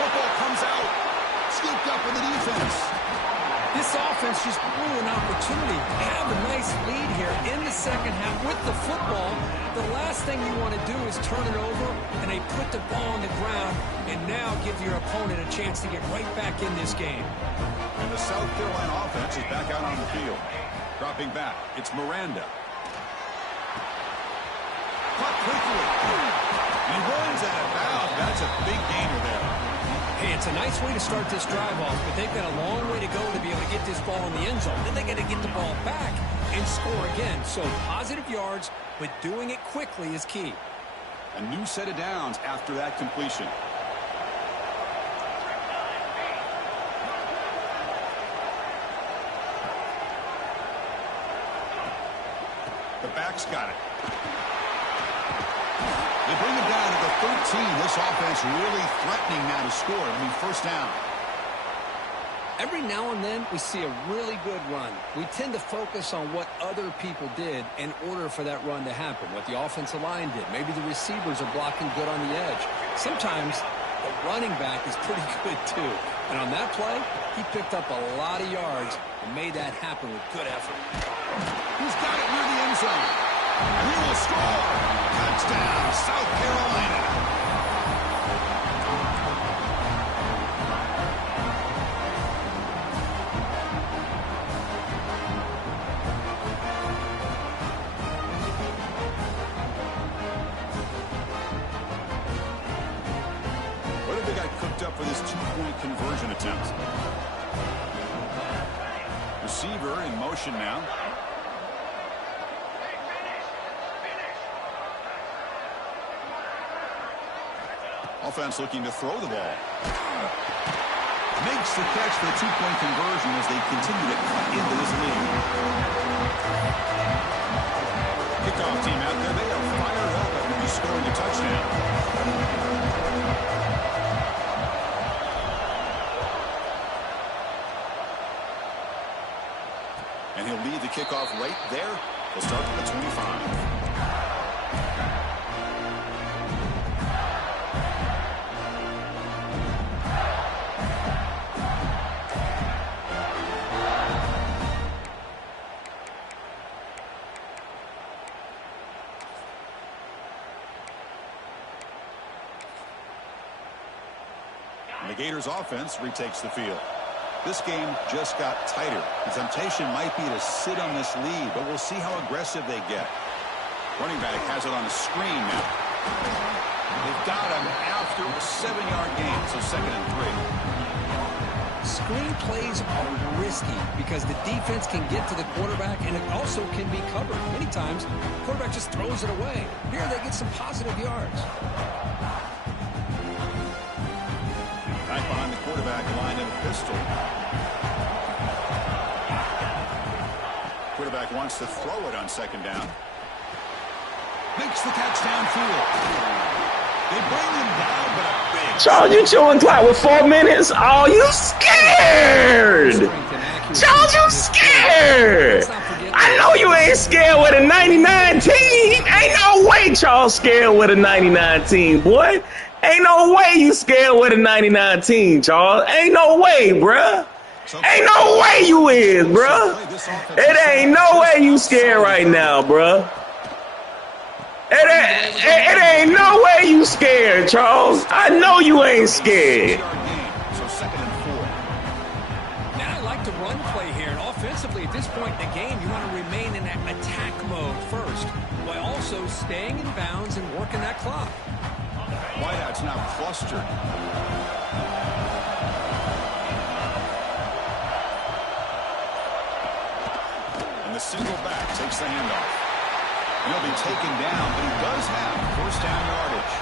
Football comes out. Scooped up in the defense. This offense just blew an opportunity. They have a nice lead here in the second half with the football. The last thing you want to do is turn it over, and they put the ball on the ground and now give your opponent a chance to get right back in this game. And the South Carolina offense is back out on the field. Dropping back, it's Miranda. Caught quickly. He runs out of bounds. That's a big gainer there. Hey, it's a nice way to start this drive off, but they've got a long way to go to be able to get this ball in the end zone. Then they got to get the ball back and score again. So positive yards, but doing it quickly is key. A new set of downs after that completion. The back's got it. They bring it down to the 13. This offense really threatening now to score. I mean, first down. Every now and then, we see a really good run. We tend to focus on what other people did in order for that run to happen, what the offensive line did. Maybe the receivers are blocking good on the edge. Sometimes the running back is pretty good, too. And on that play, he picked up a lot of yards and made that happen with good effort. He's got it near the end zone. He will score. Touchdown, South Carolina. What have they got cooked up for this two-point conversion attempt? Receiver in motion now. Offense looking to throw the ball. Makes the catch for the two-point conversion as they continue to cut into this lead. Kickoff team out there, they are fired up after he scoring a touchdown. And he'll lead the kickoff right there. They'll start at the 25. The Gators offense retakes the field. This game just got tighter. The temptation might be to sit on this lead, but we'll see how aggressive they get. Running back has it on a screen now. They've got him after a 7-yard gain, so 2nd and 3. Screen plays are risky because the defense can get to the quarterback, and it also can be covered. Many times, the quarterback just throws it away. Here they get some positive yards. Back behind the quarterback, line in a pistol. Quarterback wants to throw it on 2nd down. Makes the catch downfield. They bring him down, but a big... Charles, you chewing clock with 4 minutes? Oh, you scared! Charles, you scared! I know you ain't scared with a 99 team. Ain't no way Charles scared with a 99 team, boy. Ain't no way you scared with a 99 team, Charles. Ain't no way, bruh. Ain't no way you is, bruh. It ain't no way you scared right now, bruh. It ain't no way you scared, Charles. I know you ain't scared. So 2nd and 4. Now I like the run play here, and offensively at this point in the game, you want to remain in that attack mode first, while also staying in bounds and working that clock. Wideout's now clustered. And the single back takes the handoff. He'll be taken down, but he does have first down yardage.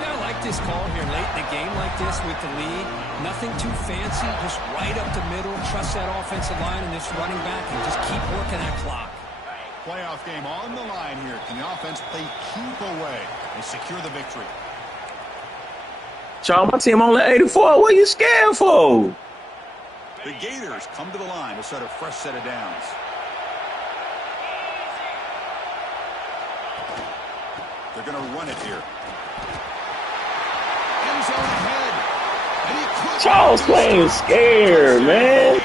Yeah, I like this call here late in a game like this with the lead. Nothing too fancy, just right up the middle. Trust that offensive line and this running back and just keep working that clock. Playoff game on the line here. Can the offense play keep away and secure the victory? Charles, my team only 84. What are you scared for? The Gators come to the line to start a fresh set of downs. They're going to run it here. End zone ahead. And he could... Charles playing scared, man.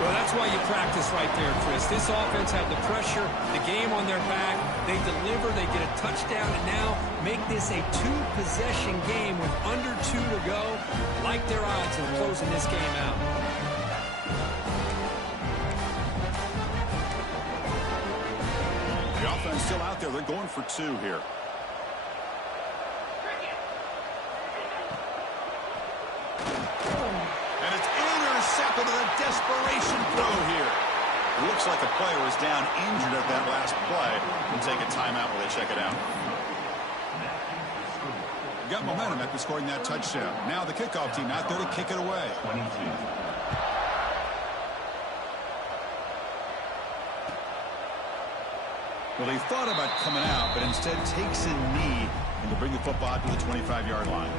Well, that's why you practice right there, Chris. This offense had the pressure, the game on their back. They deliver, they get a touchdown, and now make this a 2-possession game with under 2 to go. Like their odds of closing this game out. The offense still out there. They're going for 2 here. desperation throw here. It looks like a player is down injured at that last play. We'll take a timeout while they check it out. Got momentum after scoring that touchdown. Now the kickoff team out there to kick it away. 22. Well, he thought about coming out, but instead takes a knee and to bring the football to the 25-yard line.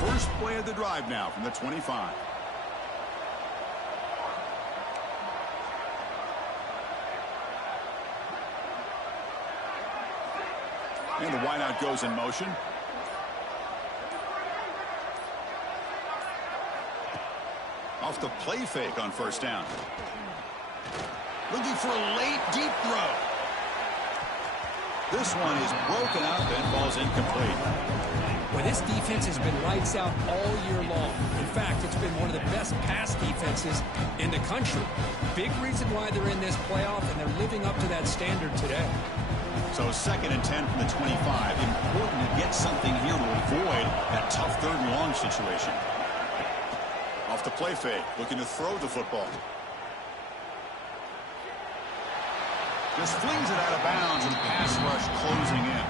First play of the drive now from the 25. And the wideout goes in motion. Off the play fake on first down. Looking for a late deep throw. This one is broken up and falls incomplete. Well, this defense has been lights out all year long. In fact, it's been one of the best pass defenses in the country. Big reason why they're in this playoff, and they're living up to that standard today. So 2nd and 10 from the 25. Important to get something here to avoid that tough 3rd and long situation. Off the play fake, looking to throw the football. Just flings it out of bounds and pass rush closing in.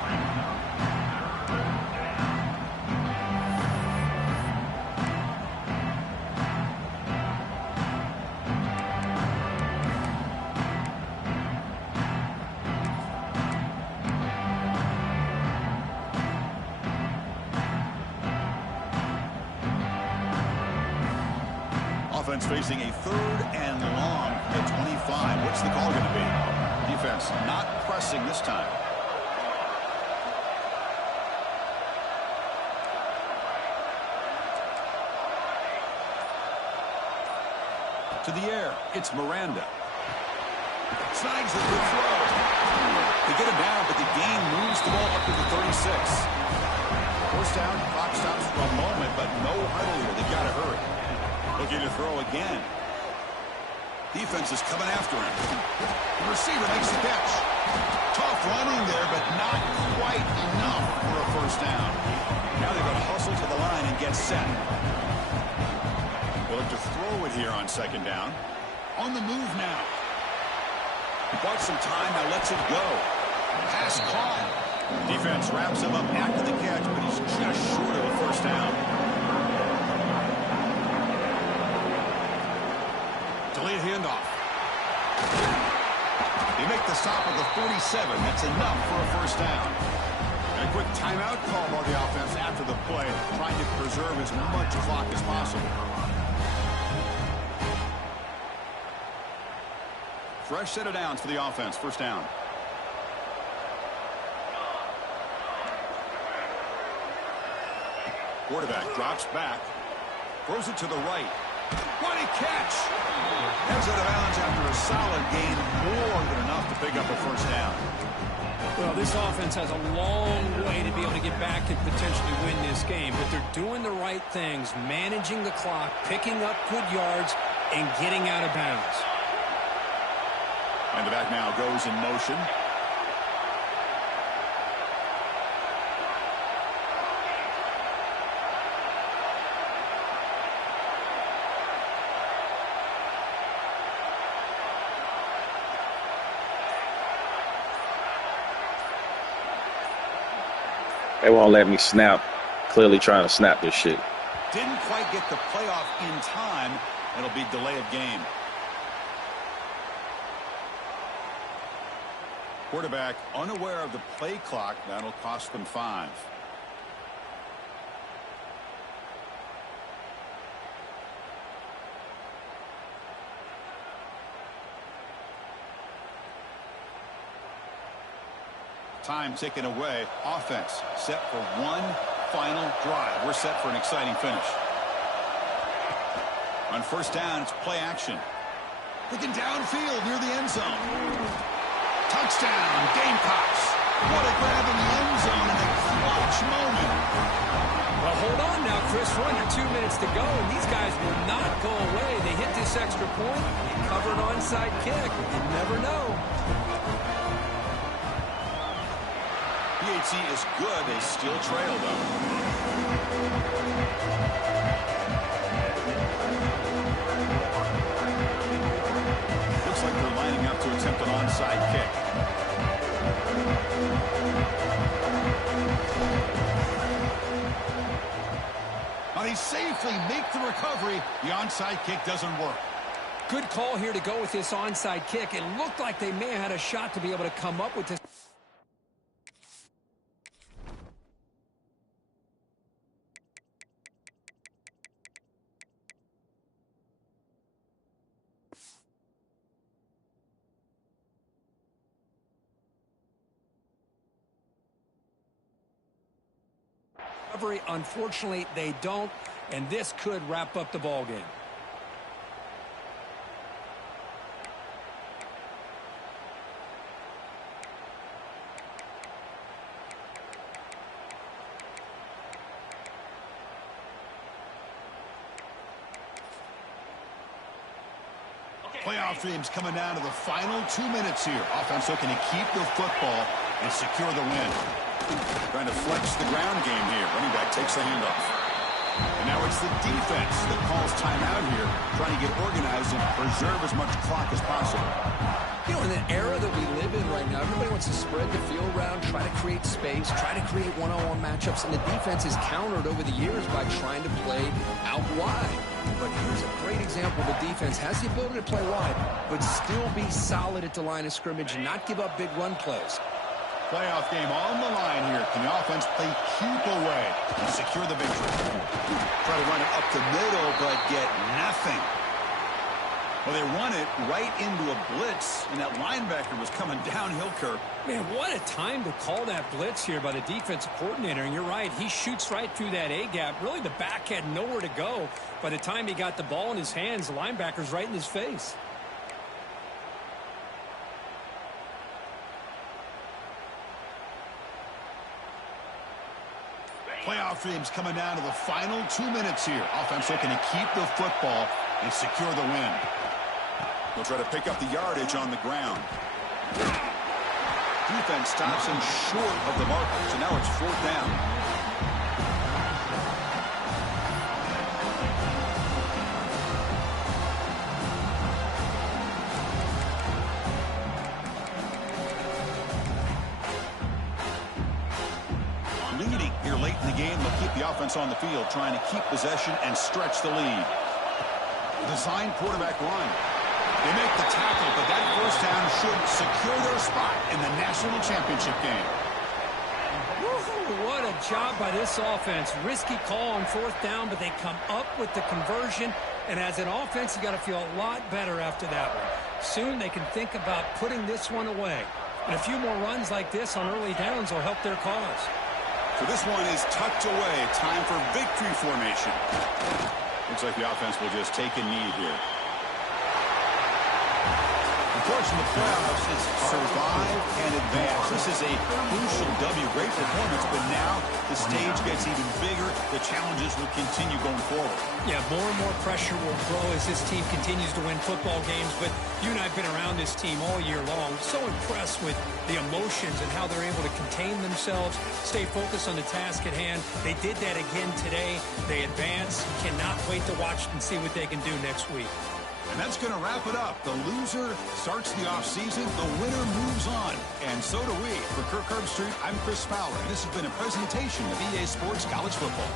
Offense facing a 3rd and long at 25. What's the call going to be? Defense not pressing this time. To the air, it's Miranda. Snags the good throw. They get him down, but the gain moves the ball up to the 36. First down, clock stops for a moment, but no huddle here. They've got to hurry. Looking to throw again. Defense is coming after him. The receiver makes the catch. Tough running there, but not quite enough for a first down. Now they're going to hustle to the line and get set. They'll look to throw it here on 2nd down. On the move now. He bought some time, now lets it go. Pass caught. Defense wraps him up after the catch, but he's just short of a first down. Delayed handoff. They make the stop at the 47. That's enough for a first down. And a quick timeout call by the offense after the play, trying to preserve as much clock as possible. Fresh set of downs for the offense. First down. Quarterback drops back. Throws it to the right. What a catch! Heads out of bounds after a solid gain, more than enough to pick up a first down. Well, this offense has a long way to be able to get back and potentially win this game, but they're doing the right things, managing the clock, picking up good yards, and getting out of bounds. And the back now goes in motion. They won't let me snap. Clearly trying to snap this shit. Didn't quite get the playoff in time. It'll be delay of game. Quarterback unaware of the play clock. That'll cost them 5. Time taken away. Offense set for one final drive. We're set for an exciting finish. On first down, it's play action. Looking downfield near the end zone. Touchdown, Gamecocks. What a grab in the end zone in the clutch moment. Well, hold on now, Chris, we're under 2 minutes to go, and these guys will not go away. They hit this extra point, they cover an onside kick. You never know. PAT is good. They still trail, though. Looks like they're lining up to attempt an onside kick. Now they safely make the recovery. The onside kick doesn't work. Good call here to go with this onside kick. It looked like they may have had a shot to be able to come up with this. Unfortunately, they don't, and this could wrap up the ball game. Playoff dreams coming down to the final 2 minutes here. Offense looking to keep the football and secure the win. Trying to flex the ground game here. Running back takes the handoff. And now it's the defense that calls timeout here, trying to get organized and preserve as much clock as possible. You know, in the era that we live in right now, everybody wants to spread the field around, try to create space, try to create one-on-one matchups, and the defense is countered over the years by trying to play out wide. But here's a great example. The defense has the ability to play wide, but still be solid at the line of scrimmage and not give up big run plays. Playoff game on the line here. Can the offense play keep away and secure the victory? Try to run it up the middle, but get nothing. Well, they run it right into a blitz, and that linebacker was coming downhill curve. Man, what a time to call that blitz here by the defensive coordinator. And you're right, he shoots right through that A-gap. Really, the back had nowhere to go. By the time he got the ball in his hands, the linebacker's right in his face. Playoff dreams coming down to the final 2 minutes here. Offense looking to keep the football and secure the win. They'll try to pick up the yardage on the ground. Defense stops him short of the marker, so now it's 4th down. Leading here late in the game, they'll keep the offense on the field, trying to keep possession and stretch the lead. Design quarterback run. They make the tackle, but that first down should secure their spot in the national championship game. Woo-hoo, what a job by this offense. Risky call on 4th down, but they come up with the conversion. And as an offense, you got to feel a lot better after that one. Soon they can think about putting this one away. And a few more runs like this on early downs will help their cause. So this one is tucked away. Time for victory formation. Looks like the offense will just take a knee here. Of course, in the playoffs, it's survive and advance. This is a crucial W. Great performance, but now the stage gets even bigger. The challenges will continue going forward. Yeah, more and more pressure will grow as this team continues to win football games. But you and I have been around this team all year long. So impressed with the emotions and how they're able to contain themselves, stay focused on the task at hand. They did that again today. They advance. Cannot wait to watch and see what they can do next week. And that's going to wrap it up. The loser starts the offseason. The winner moves on. And so do we. For Kirk Herbstreit, I'm Chris Fowler. And this has been a presentation of EA Sports College Football.